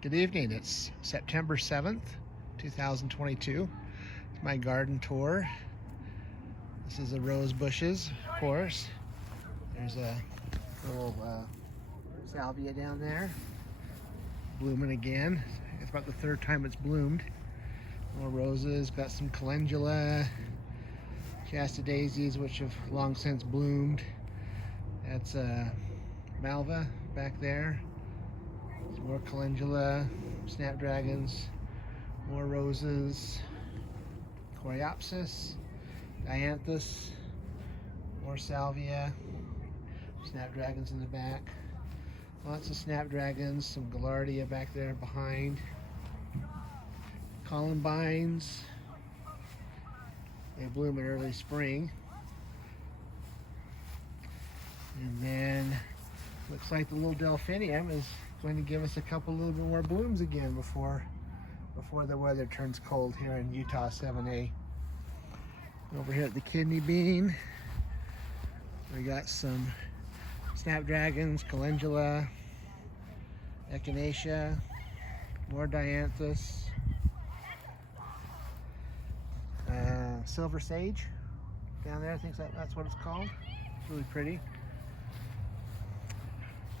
Good evening. It's September 7th, 2022. It's my garden tour. This is the rose bushes, of course. There's a little salvia down there, blooming again. It's about the third time it's bloomed. More roses, got some calendula, Shasta daisies, which have long since bloomed. That's malva back there. Some more calendula, snapdragons, more roses, coreopsis, dianthus, more salvia, snapdragons in the back. Lots of snapdragons, some gaillardia back there behind. Columbines, they bloom in early spring. And then looks like the little delphinium is going to give us a little bit more blooms again before the weather turns cold here in Utah 7A. Over here at the kidney bean, we got some snapdragons, calendula, echinacea, more dianthus, silver sage down there. I think that's what it's called. It's really pretty.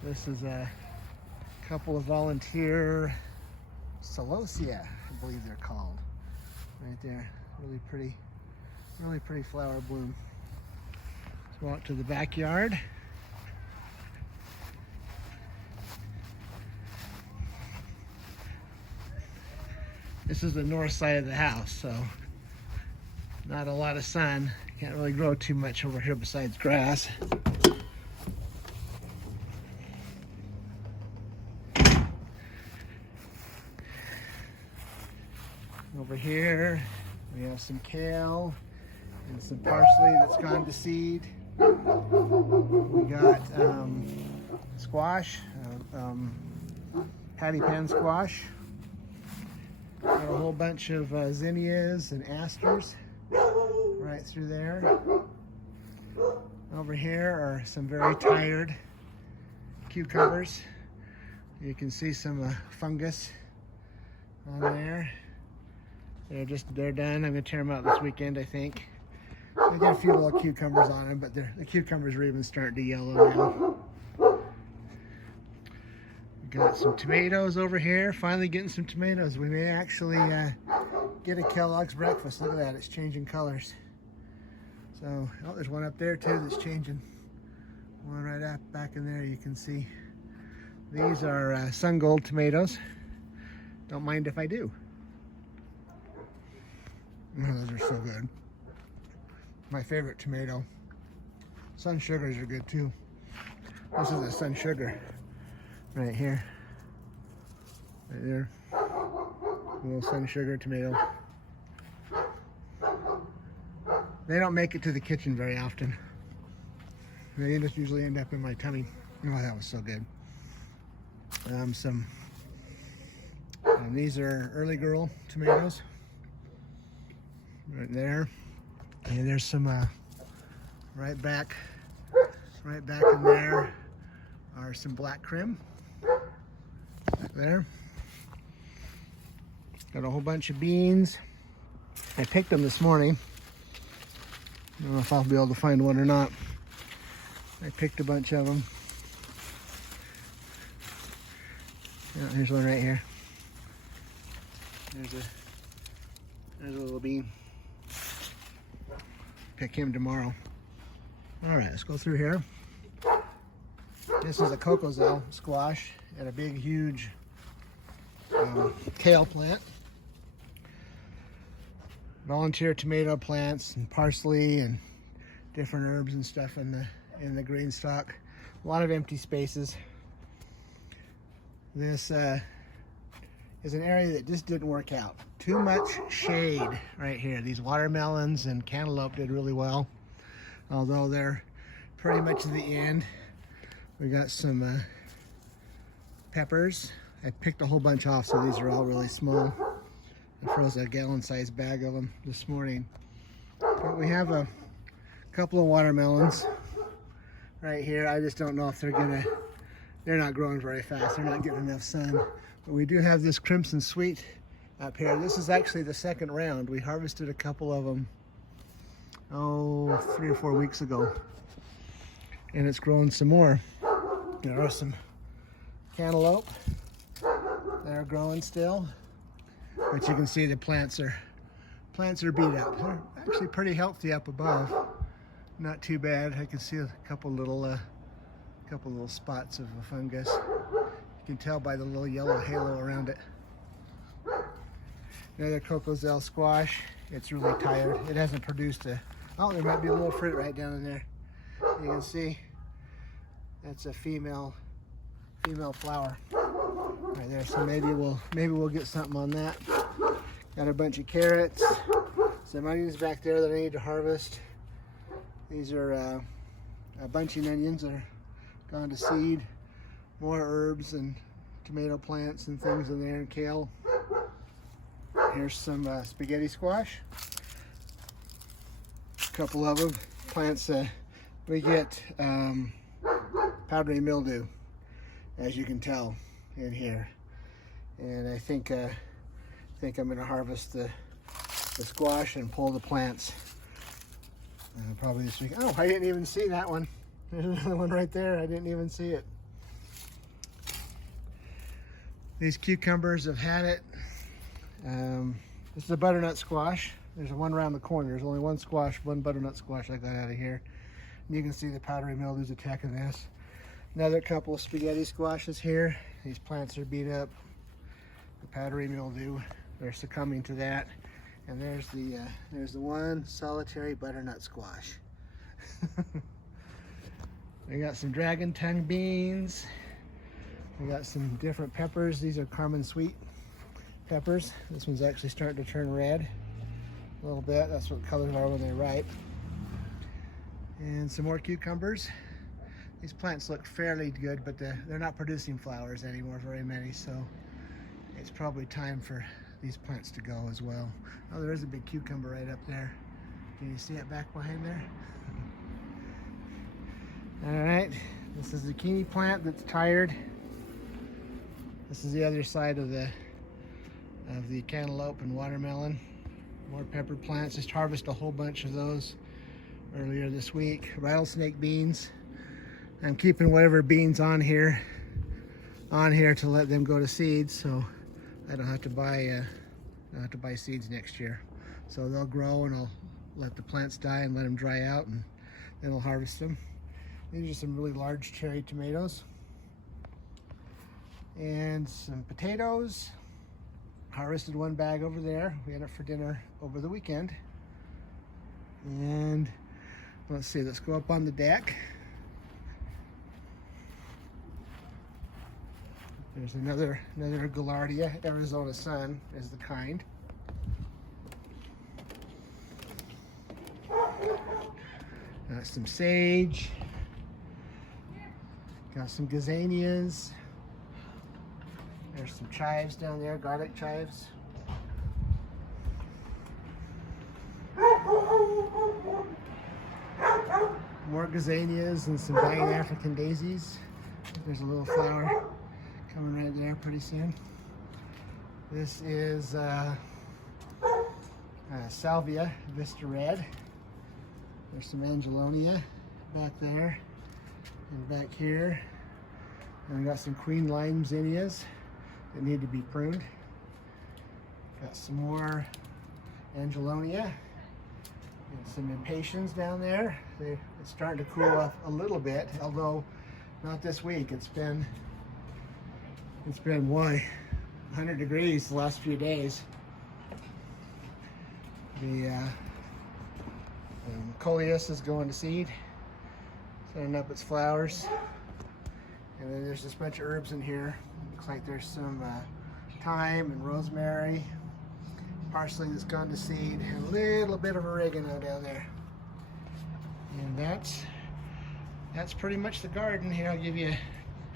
This is a couple of volunteer celosia, I believe they're called. Right there, really pretty flower bloom. Let's go out to the backyard. This is the north side of the house, so not a lot of sun. Can't really grow too much over here besides grass. Over here, we have some kale and some parsley that's gone to seed. We got squash, patty pan squash. Got a whole bunch of zinnias and asters right through there. Over here are some very tired cucumbers. You can see some fungus on there. They're done. I'm gonna tear them out this weekend, I think. I got a few little cucumbers on them, but the cucumbers are even starting to yellow now. We got some tomatoes over here. Finally getting some tomatoes. We may actually get a Kellogg's breakfast. Look at that, it's changing colors. So, oh, there's one up there too that's changing. One right up back in there, you can see. These are Sun Gold tomatoes. Don't mind if I do. Oh, those are so good. My favorite tomato. Sun Sugars are good too. This is a Sun Sugar right here. Right there. A little Sun Sugar tomato. They don't make it to the kitchen very often. They just usually end up in my tummy. Oh, that was so good. These are Early Girl tomatoes. Right there, and there's some right back in there are some black crim back there. Got a whole bunch of beans. I picked them this morning. I don't know if I'll be able to find one or not. I picked a bunch of them. Yeah, here's one right here. There's a little bean. Pick him tomorrow. All right, let's go through here. This is a Cocozelle squash and a big, huge kale plant. Volunteer tomato plants and parsley and different herbs and stuff in the green stock. A lot of empty spaces. This is an area that just didn't work out. Too much shade right here. These watermelons and cantaloupe did really well, although they're pretty much at the end. We got some peppers. I picked a whole bunch off, so these are all really small. I froze a gallon-sized bag of them this morning. But we have a couple of watermelons right here. I just don't know if they're gonna they're not growing very fast. They're not getting enough sun. But we do have this Crimson Sweet up here. This is actually the second round. We harvested a couple of them, 3 or 4 weeks ago. And it's growing some more. There are some cantaloupe. They're growing still. But you can see the plants are beat up. They're actually pretty healthy up above. Not too bad. I can see a couple little spots of a fungus. You can tell by the little yellow halo around it. Another Cocozelle squash. It's really tired. It hasn't produced a. Oh, there might be a little fruit right down in there. You can see that's a female flower right there. So maybe we'll get something on that. Got a bunch of carrots, some onions back there that I need to harvest. These are bunching onions that are gone to seed. More herbs and tomato plants and things in there, and kale. Here's some spaghetti squash. A couple of them. Plants, we get powdery mildew, as you can tell in here. And I think I'm going to harvest the squash and pull the plants probably this week. Oh, I didn't even see that one. There's another one right there. I didn't even see it. These cucumbers have had it. This is a butternut squash. There's one around the corner. There's only one butternut squash I got out of here. And you can see the powdery mildew's attacking this. Another couple of spaghetti squashes here. These plants are beat up. The powdery mildew, they're succumbing to that. And there's the one solitary butternut squash. We got some dragon tongue beans. We got some different peppers. These are Carmen Sweet peppers. This one's actually starting to turn red a little bit. That's what colors are when they're ripe. And some more cucumbers. These plants look fairly good, but they're not producing flowers anymore, very many, so it's probably time for these plants to go as well. Oh, there is a big cucumber right up there. Can you see it back behind there? All right, this is the zucchini plant that's tired. This is the other side of the cantaloupe and watermelon. More pepper plants. Just harvested a whole bunch of those earlier this week. Rattlesnake beans. I'm keeping whatever beans on here to let them go to seeds, so I don't have to buy seeds next year. So they'll grow, and I'll let the plants die and let them dry out, and then I'll harvest them. These are some really large cherry tomatoes. And some potatoes. Harvested one bag over there. We had it for dinner over the weekend. And let's see, let's go up on the deck. There's another Gaillardia. Arizona Sun is the kind. Got some sage. Got some gazanias. There's some chives down there, garlic chives. More gazanias and some dying African daisies. There's a little flower coming right there pretty soon. This is Salvia Vista Red. There's some Angelonia back there and back here. And we got some Queen Lime zinnias that need to be pruned. Got some more Angelonia and some Impatiens down there. It's starting to cool off a little bit, although not this week. It's been 100 degrees the last few days. The coleus is going to seed, setting up its flowers. And then there's this bunch of herbs in here. Looks like there's some thyme and rosemary, parsley that's gone to seed, and a little bit of oregano down there. And that's pretty much the garden. Here, I'll give you a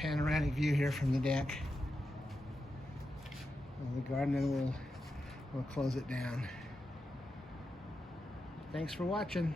panoramic view here from the deck of the garden, and we'll close it down. Thanks for watching.